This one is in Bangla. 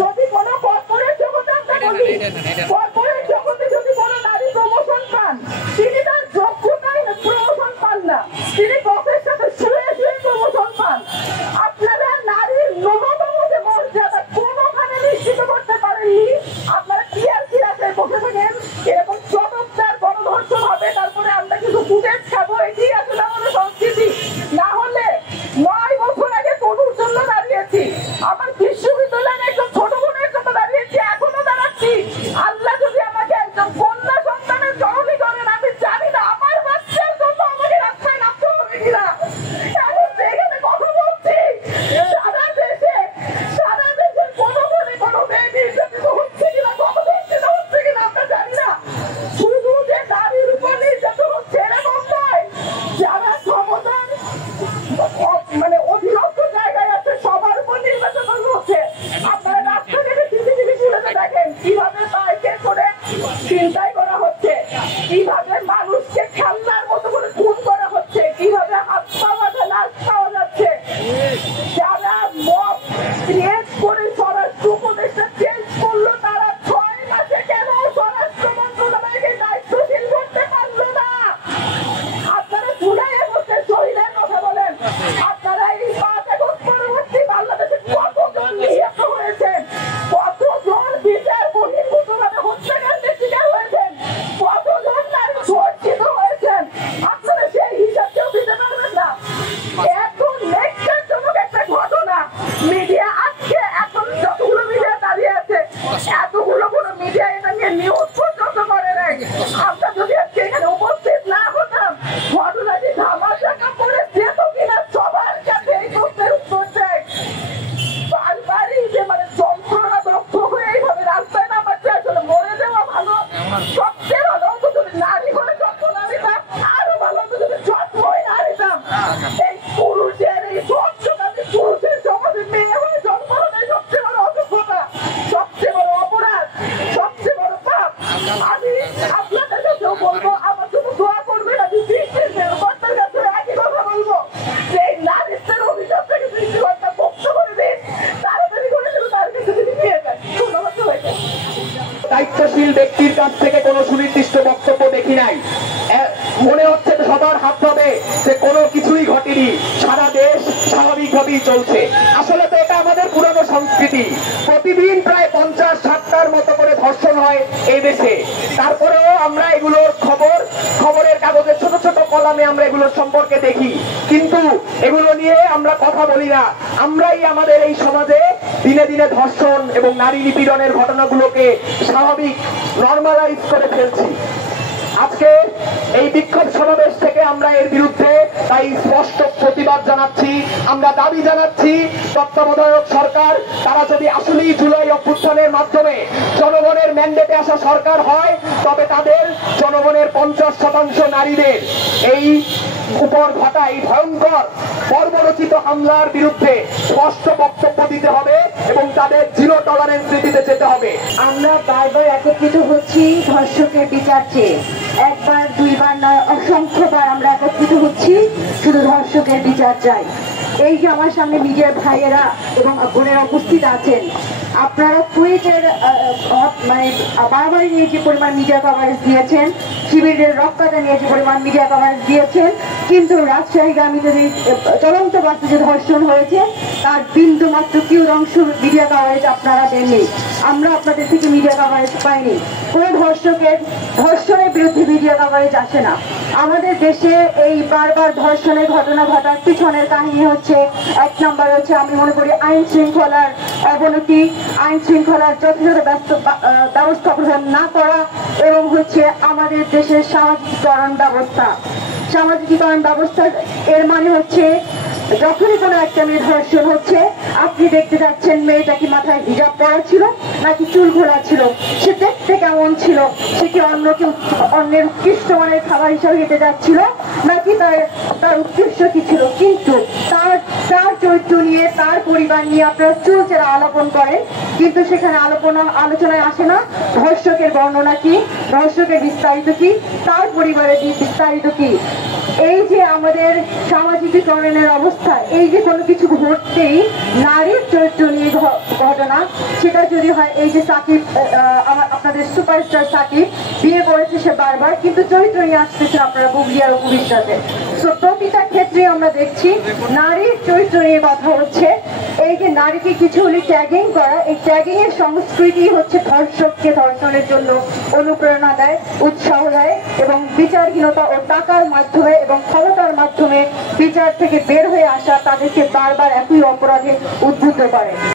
যদি কোনো কর্পোরেট জগতে আমরা বলি, কর্পোরেট জগতে যদি কোনো নারী প্রমোশন পান, তিনি তার যোগ্যতায় প্রমোশন পান না, তিনি বসের সাথে শুয়ে শুয়ে প্রমোশন পান। আপনারা নারীর ন্যূনতম যে মর্যাদা কোনোখানে নিশ্চিত করতে পারেননি। আপনারা টিআরপি রাখে বসে থাকেন, এরকম চটকদার গণধর্ষণ হবে, তারপরে আমরা কিছু ফুটেজ খাবো, এটি আসলে আমাদের সংস্কৃতি। না হলে 9 বছর আগে তনুর জন্য দাঁড়িয়েছি, আমার বিশ্ববিদ্যালয়ের একজন ছোট বোনের জন্য দাঁড়িয়েছি, এখনো দাঁড়াচ্ছি। আল্লাহ যদি আমাকে একজন কন্যা সন্তানের জননী করেন, আমি জানি না আমার বাচ্চার জন্য আমাকে রাস্তায় নামতে হবে কিনা। এমন জায়গাতে কথা বলছি, সারা দেশে কোনো মনে কোনো মেয়ে নির্যাতিত হচ্ছে কিনা, গণধর্ষিত হচ্ছে কিনা আমরা জানি না। শুধু যে নারীর উপর নির্যাতন হচ্ছে এরকম নয়, যারা ক্ষমতার মানে অধীনস্থ জায়গায় আছে সবার উপর নির্যাতন হচ্ছে। আপনারা রাস্তাঘাটে সিসিটিভি ফুটেজে দেখেন কিভাবে বাইকে করে চিন্তাই করা হচ্ছে, কিভাবে মানুষকে খেলনার মতো করে খুন করা হচ্ছে, কিভাবে হাত পা বাঁধা লাশ পাওয়া যাচ্ছে। যারা মব ক্রিয়েট করে স্বরাষ্ট্র উপদেষ্টা চেঞ্জ করলো, তারা 6 মাসে কেন স্বরাষ্ট্র মন্ত্রণালয়কে দায়িত্বশীল করতে পারলো না? আপনারা জুলাইয়ের মধ্যে শহীদের কথা বলেন, আপনারা এই 5 আগস্ট পরবর্তী বাংলাদেশে কতজন নিহত হয়েছেন, কতজন বিচার বহির্ভূতভাবে হত্যাকাণ্ডের শিকার হয়েছেন, কতজন নারী ধর্ষিত হয়েছেন, আপনারা সেই হিসাব কেউ দিতে পারবেন না। এত ন্যাক্কারজনক একটা ঘটনা মিডিয়া আজকে এখন যতগুলো মিডিয়া দাঁড়িয়ে আছে, এতগুলো কোনো মিডিয়া এটা নিয়ে নিউজ পর্যন্ত করে নাই। আমরা যদি আজকে এখানে উপস্থিত না হতাম, ঘটনাটি ধামাচাপা করে যেত কিনা সবার কাছে এই প্রশ্নের উত্তর চাই। বারবারই যে মানে যন্ত্রণা দগ্ধ হয়ে এইভাবে রাস্তায় নামাচ্ছে, আসলে মরে যাওয়া ভালো, সবচেয়ে ভালো হতো যদি নারী হলে যন্ত্রণা নিতাম, আরো ভালো হতো যদি জন্মই না নিতাম। এই পুরুষের এই ধর্ষকারী পুরুষের সমাজে মেয়ে হয়ে জন্ম হলে সবচেয়ে বড় অযোগ্যতা, সবচেয়ে বড় অপরাধ, সবচেয়ে বড় পাপ। আমি আপনাদের কাছেও বলবো, আমার জন্য দোয়া করবেন। আমি সৃষ্টিকর্তার কাছে একই কথা বলবো যে এই নারীত্বের অভিশাপ থেকে সৃষ্টিকর্তা মুক্ত করে দিন, তাড়াতাড়ি করে দেবো, তার কাছে যদি নিয়ে যায়। ধন্যবাদ সবাইকে। দায়িত্বশীল ব্যক্তির কাছ থেকে কোনো সুনির্দিষ্ট বক্তব্য দেখি নাই। মনে হচ্ছে সবার হাত পাবে যে কোনো কিছুই ঘটেনি, সারা দেশ স্বাভাবিকভাবেই চলছে। আসলে তো এটা আমাদের পুরনো সংস্কৃতি। প্রতিদিন প্রায় 50-60টার মতো করে ধর্ষণ হয় এই দেশে। তারপরেও আমরা এগুলোর খবরের কাগজে ছোট ছোট কলামে আমরা এগুলোর সম্পর্কে দেখি, কিন্তু এগুলো নিয়ে আমরা কথা বলি না। আমরাই আমাদের এই সমাজে দিনে দিনে ধর্ষণ এবং নারী নিপীড়নের ঘটনাগুলোকে স্বাভাবিক নরমালাইজ করে ফেলছি। আজকে এই বিক্ষোভ সমাবেশ থেকে আমরা এর বিরুদ্ধে তাই স্পষ্ট প্রতিবাদ জানাচ্ছি। আমরা দাবি জানাচ্ছি তত্ত্বাবধায়ক সরকার, তারা যদি আসলেই জুলাই অভ্যুত্থানের মাধ্যমে জনগণের ম্যান্ডেটে আসা সরকার হয়, তবে তাদের জনগণের 50% নারীদের এই উপর ঘটা এই ভয়ঙ্কর বর্বরচিত হামলার বিরুদ্ধে স্পষ্ট বক্তব্য দিতে হবে এবং তাদের 0 টলারেন্স নীতিতে যেতে হবে। আমরা বারবার একত্রিত হচ্ছি ধর্ষকের বিচার চেয়ে, একবার দুইবার নয় অসংখ্যবার আমরা একত্রিত হচ্ছি শুধু ধর্ষকের বিচার চাই। এই যে আমার সামনে মিডিয়ার ভাইয়েরা এবং বোনেরা উপস্থিত আছেন, আপনারা কুয়েটের মানে বারবার নিয়ে যে পরিমাণ মিডিয়া কভারেজ দিয়েছেন, শিবিরের রক্ষাটা নিয়ে যে পরিমাণ মিডিয়া কভারেজ দিয়েছেন, কিন্তু রাজশাহীগামীতে চলন্ত বাসে যে ধর্ষণ হয়েছে তার বিন্দু মাত্র কিউ অংশ মিডিয়া কভারেজ আপনারা দেননি। আমরা আপনাদের থেকে মিডিয়া কভারেজ পাইনি। কোন ধর্ষণের বিরুদ্ধে মিডিয়া কভারেজ আসে না। আমাদের দেশে এই বারবার ধর্ষণের ঘটনা ঘটার পিছনের কাহিনী হচ্ছে, 1 নম্বর হচ্ছে আমি মনে করি আইন শৃঙ্খলার অবনতি, আইন শৃঙ্খলার যথাযথ ব্যবস্থা গ্রহণ না করা, এবং হচ্ছে আমাদের দেশের সামাজিকীকরণ ব্যবস্থা। এর মানে হচ্ছে যখনই কোনো একটা মেয়ে ধর্ষণ হচ্ছে, আপনি দেখতে যাচ্ছেন মেয়েটা কি মাথায় হিজাব পরা ছিল নাকি চুল খোলা ছিল, সে দেখতে কেমন ছিল, সে কি অন্যের উৎকৃষ্ট মানের খাবার হিসাবে হেঁটে যাচ্ছিল নাকি তার উৎকৃষ্ট কি ছিল। কিন্তু তার চরিত্র নিয়ে, তার পরিবার নিয়ে আপনারা চুলচেরা আলাপন করেন, কিন্তু সেখানে আলোচনায় আসে না ধর্ষকের বর্ণনা কি, ধর্ষকের বিস্তারিত কি, তার পরিবারের বিস্তারিত কি। এই যে আমাদের সামাজিকীকরণের অবস্থা, এই যে কোনো কিছু ঘটতেই নারীর চরিত্র নিয়ে ঘটনা, সেটা যদি হয় এই যে সাকিব, আপনাদের সুপারস্টার সাকিব বিয়ে করেছে সে বারবার, কিন্তু চরিত্র নিয়ে আসতেছে আপনারা বুবলি আর অপুর সাথে। তো প্রতিটা ক্ষেত্রে আমরা দেখছি নারীর চরিত্র নিয়ে কথা হচ্ছে। এই যে নারীকে কিছু হলে ট্যাগিং করা, এই ট্যাগিং এর সংস্কৃতি হচ্ছে ধর্ষককে ধর্ষণের জন্য অনুপ্রেরণা দেয়, উৎসাহ দেয়, এবং বিচারহীনতা ও টাকার মাধ্যমে এবং ক্ষমতার মাধ্যমে বিচার থেকে বের হয়ে আসা তাদেরকে বারবার একই অপরাধে উদ্বুদ্ধ করে।